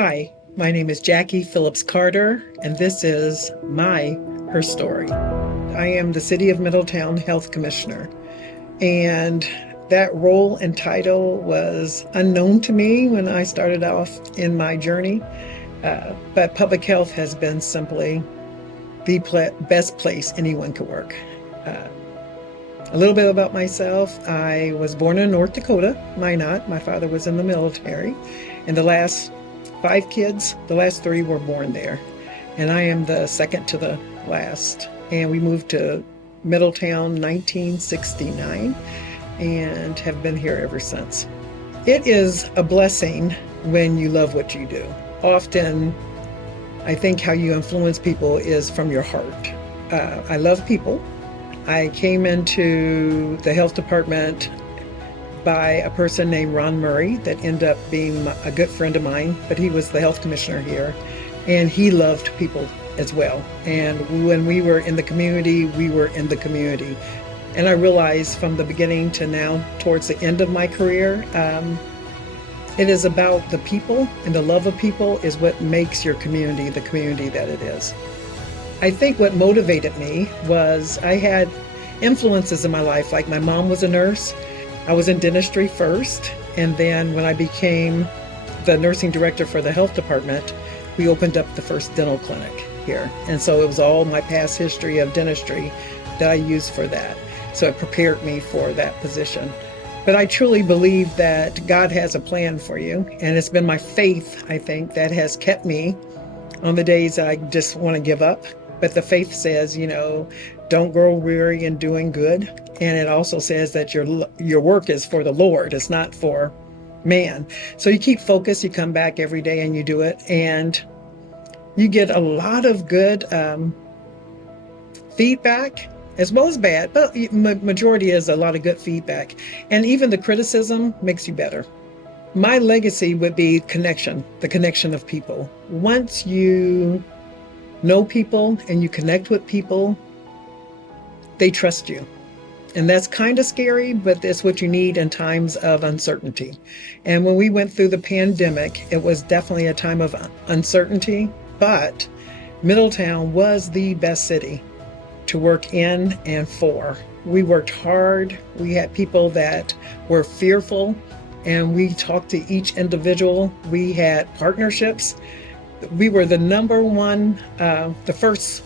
Hi, my name is Jackie Phillips Carter, and this is my HERstory. I am the City of Middletown Health Commissioner, and that role and title was unknown to me when I started off in my journey, but public health has been simply the best place anyone could work. A little bit about myself. I was born in North Dakota, Minot. My father was in the military, and the last 5 kids, the last 3 were born there. And I am the second to the last. And we moved to Middletown 1969 and have been here ever since. It is a blessing when you love what you do. Often, I think how you influence people is from your heart. I love people. I came into the health department by a person named Ron Murray that ended up being a good friend of mine, but he was the health commissioner here, and he loved people as well. And when we were in the community, we were in the community. And I realized from the beginning to now, towards the end of my career, it is about the people, and the love of people is what makes your community the community that it is. I think what motivated me was I had influences in my life, like my mom was a nurse. I was in dentistry first, and then when I became the nursing director for the health department, we opened up the first dental clinic here. And so it was all my past history of dentistry that I used for that. So it prepared me for that position. But I truly believe that God has a plan for you, and it's been my faith, I think, that has kept me on the days I just want to give up. But the faith says, don't grow weary in doing good. And it also says that your work is for the Lord. It's not for man. So you keep focused, you come back every day and you do it. And you get a lot of good feedback as well as bad, but majority is a lot of good feedback. And even the criticism makes you better. My legacy would be connection, the connection of people. Once you know people and you connect with people, they trust you. And that's kind of scary, but that's what you need in times of uncertainty. And when we went through the pandemic, it was definitely a time of uncertainty, but Middletown was the best city to work in and for. We worked hard. We had people that were fearful, and we talked to each individual. We had partnerships. We were the number one, the first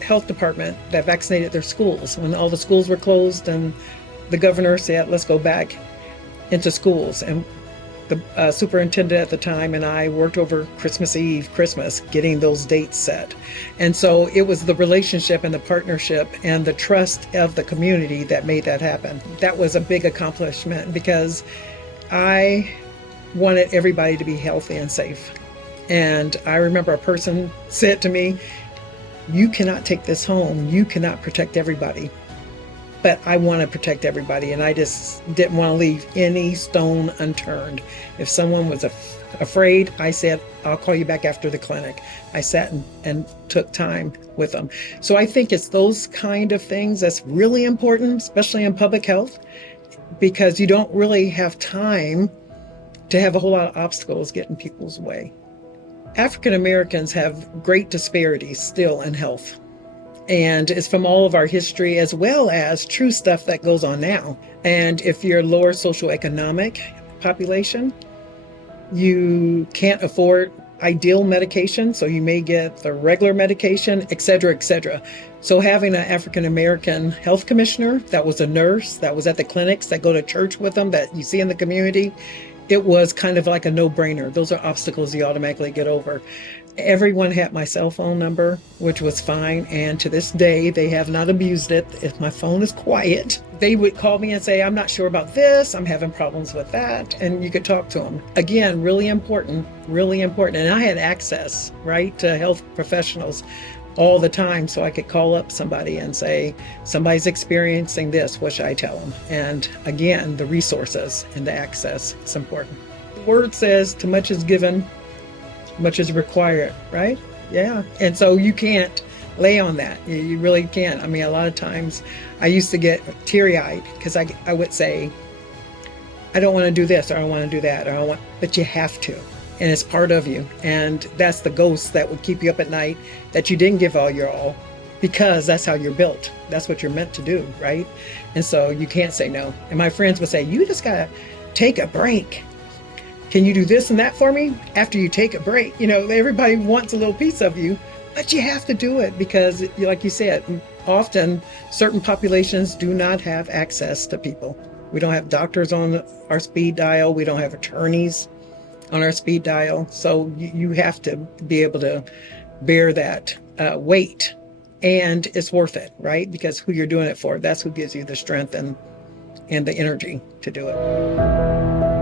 health department that vaccinated their schools when all the schools were closed, and the governor said, let's go back into schools. And the superintendent at the time and I worked over Christmas Eve, Christmas, getting those dates set. And so it was the relationship and the partnership and the trust of the community that made that happen. That was a big accomplishment because I wanted everybody to be healthy and safe. And I remember a person said to me, you cannot take this home. You cannot protect everybody. But I want to protect everybody. And I just didn't want to leave any stone unturned. If someone was afraid, I said, I'll call you back after the clinic. I sat and took time with them. So I think it's those kind of things that's really important, especially in public health, because you don't really have time to have a whole lot of obstacles get in people's way. African Americans have great disparities still in health. And it's from all of our history as well as true stuff that goes on now. And if you're lower socioeconomic population, you can't afford ideal medication, so you may get the regular medication, et cetera, et cetera. So having an African American health commissioner that was a nurse, that was at the clinics, that go to church with them, that you see in the community, it was kind of like a no-brainer. Those are obstacles you automatically get over. Everyone had my cell phone number, which was fine. And to this day, they have not abused it. If my phone is quiet, they would call me and say, I'm not sure about this. I'm having problems with that. And you could talk to them. Again, really important, really important. And I had access, right, to health professionals all the time. So I could call up somebody and say, somebody's experiencing this, what should I tell them? And again, the resources and the access is important. The word says, too much is given, much is required, right? Yeah. And so you can't lay on that. You really can't. I mean, a lot of times I used to get teary-eyed because I would say, I don't want to do this, or I don't want to do that, but you have to. and it's part of you. And that's the ghost that would keep you up at night, that you didn't give all your all, because that's how you're built. That's what you're meant to do, right? And so you can't say no. And my friends would say, you just gotta take a break. Can you do this and that for me after you take a break? You know, everybody wants a little piece of you, but you have to do it because, like you said, often certain populations do not have access to people. We don't have doctors on our speed dial. We don't have attorneys on our speed dial. So you have to be able to bear that weight, and it's worth it, right? Because who you're doing it for, that's who gives you the strength and the energy to do it.